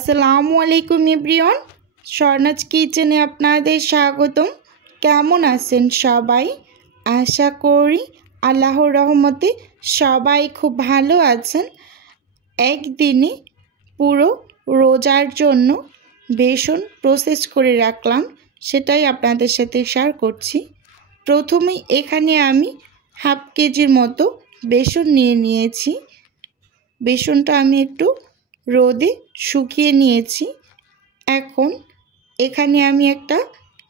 আসসালামু আলাইকুম এভরিওয়ান, স্বর্ণাজ কিচেনে আপনাদের স্বাগতম। কেমন আছেন সবাই? আশা করি আল্লাহর রহমতে সবাই খুব ভালো আছেন। একদিনে পুরো রোজার জন্য বেসন প্রসেস করে রাখলাম, সেটাই আপনাদের সাথে শেয়ার করছি। প্রথমেই এখানে আমি হাফ কেজির মতো বেসন নিয়ে নিয়েছি। বেসনটা আমি একটু রোদে শুকিয়ে নিয়েছি। এখন এখানে আমি একটা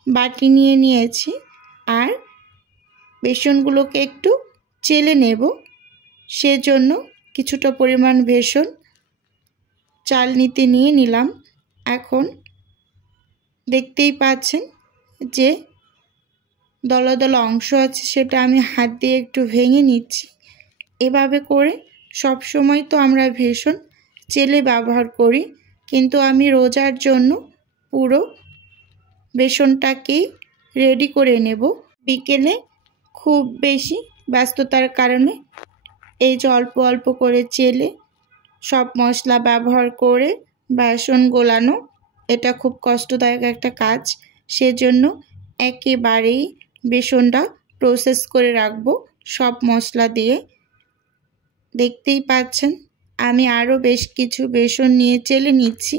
বাটি নিয়ে নিয়েছি আর বেসনগুলোকে একটু চেলে নেব। সেজন্য কিছুটা পরিমাণ বেসন চালনিতে নিয়ে নিলাম। এখন দেখতেই পাচ্ছেন যে দলা দলা অংশ আছে, সেটা আমি হাত দিয়ে একটু ভেঙে নিচ্ছি। এভাবে করে সব সময় তো আমরা বেসন চেলে ব্যবহার করি, কিন্তু আমি রোজার জন্য পুরো বেসনটাকে রেডি করে নেব। বিকেলে খুব বেশি ব্যস্ততার কারণে এই যে অল্প অল্প করে চেলে সব মশলা ব্যবহার করে বেসন গোলানো, এটা খুব কষ্টদায়ক একটা কাজ। সেজন্য একেবারেই বেসনটা প্রসেস করে রাখবো সব মশলা দিয়ে। দেখতেই পাচ্ছেন আমি আরও বেশ কিছু বেসন নিয়ে চেলে নিচ্ছি।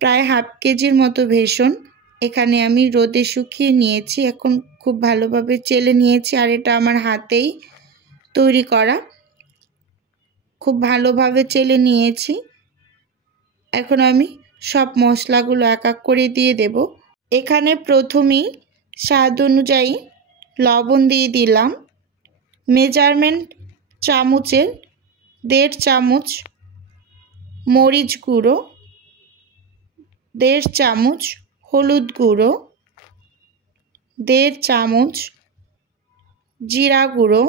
প্রায় হাফ কেজির মতো বেসন এখানে আমি রোদে শুকিয়ে নিয়েছি। এখন খুব ভালোভাবে চেলে নিয়েছি, আর এটা আমার হাতেই তৈরি করা। খুব ভালোভাবে চেলে নিয়েছি। এখন আমি সব মশলাগুলো এক এক করে দিয়ে দেব। এখানে প্রথমেই স্বাদ অনুযায়ী লবণ দিয়ে দিলাম। মেজারমেন্ট চামচের 1.5 চামচ মরিচ গুঁড়ো, 1.5 চামচ হলুদ গুঁড়ো, 1.5 চামচ জিরা গুঁড়ো,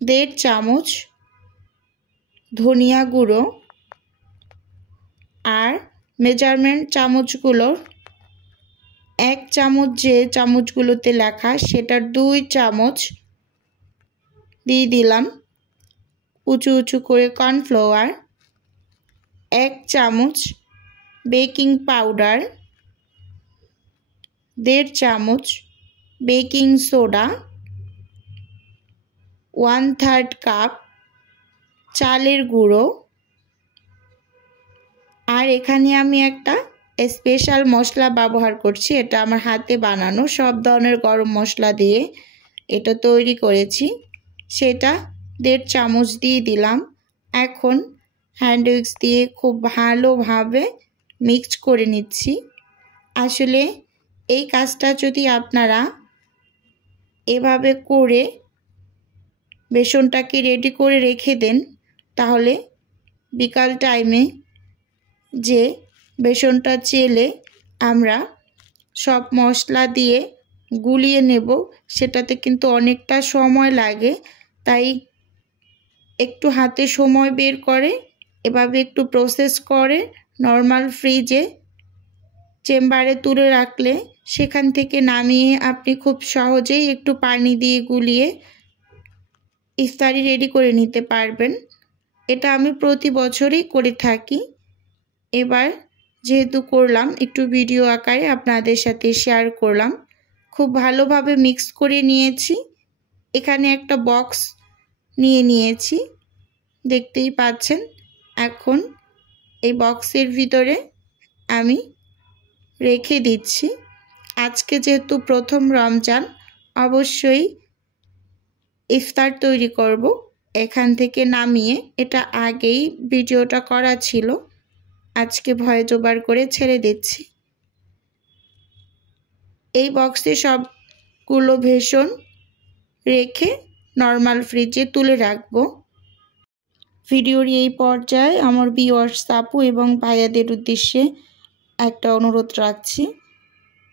1.5 চামচ ধনিয়া গুঁড়ো, আর মেজারমেন্ট চামচগুলোর 1 চামচ যে চামচগুলোতে লেখা সেটার 2 চামচ দিয়ে দিলাম উঁচু উঁচু করে কর্নফ্লাওয়ার, 1 চামচ বেকিং পাউডার, 1.5 চামচ বেকিং সোডা, 1/3 কাপ চালের গুঁড়ো। আর এখানে আমি একটা স্পেশাল মশলা ব্যবহার করছি, এটা আমার হাতে বানানো, সব ধরনের গরম মশলা দিয়ে এটা তৈরি করেছি। সেটা 1.5 চামচ দিয়ে দিলাম। এখন হ্যান্ড উইক্স দিয়ে খুব ভালোভাবে মিক্স করে নিচ্ছি। আসলে এই কাজটা যদি আপনারা এভাবে করে বেসনটাকে রেডি করে রেখে দেন, তাহলে বিকাল টাইমে যে বেসনটা চেলে আমরা সব মশলা দিয়ে গুলিয়ে নেব, সেটাতে কিন্তু অনেকটা সময় লাগে। তাই একটু হাতে সময় বের করে এভাবে একটু প্রসেস করে নর্মাল ফ্রিজে চেম্বারে তুলে রাখলে সেখান থেকে নামিয়ে আপনি খুব সহজেই একটু পানি দিয়ে গুলিয়ে ইফতারি রেডি করে নিতে পারবেন। এটা আমি প্রতি বছরই করে থাকি। এবার যেহেতু করলাম, একটু ভিডিও আকারে আপনাদের সাথে শেয়ার করলাম। খুব ভালোভাবে মিক্স করে নিয়েছি। এখানে একটা বক্স নিয়ে নিয়েছি, দেখতেই পাচ্ছেন। এখন এই বক্সের ভিতরে আমি রেখে দিচ্ছি। আজকে যেহেতু প্রথম রমজান, অবশ্যই ইফতার তৈরি করব। এখান থেকে নামিয়ে, এটা আগেই ভিডিওটা করা ছিল, আজকে ভয়েস ওভার করে ছেড়ে দিচ্ছি। এই বক্সে সবগুলো বেসন রেখে নর্মাল ফ্রিজে তুলে রাখবো। ভিডিওর এই পর্যায়ে আমার ভিউয়ার্স আপু এবং ভাইয়াদের উদ্দেশ্যে একটা অনুরোধ রাখছি,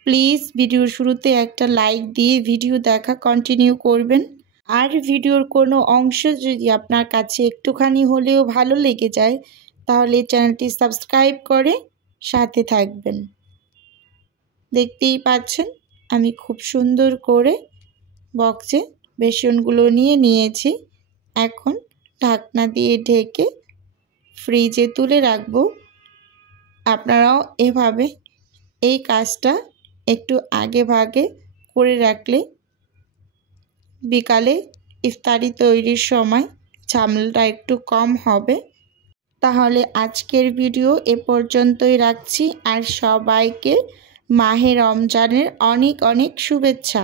প্লিজ ভিডিওর শুরুতে একটা লাইক দিয়ে ভিডিও দেখা কন্টিনিউ করবেন। আর ভিডিওর কোনো অংশ যদি আপনার কাছে একটুখানি হলেও ভালো লেগে যায়, তাহলে চ্যানেলটি সাবস্ক্রাইব করে সাথে থাকবেন। দেখতেই পাচ্ছেন আমি খুব সুন্দর করে বক্সে বেসনগুলো নিয়ে নিয়েছি। এখন ঢাকনা দিয়ে ঢেকে ফ্রিজে তুলে রাখবো আপনারাও এভাবে এই কাজটা একটু আগে ভাগে করে রাখলে বিকালে ইফতারি তৈরির সময় ঝামেলাটা একটু কম হবে। তাহলে আজকের ভিডিও এ পর্যন্তই রাখছি, আর সবাইকে মাহে রমজানের অনেক অনেক শুভেচ্ছা।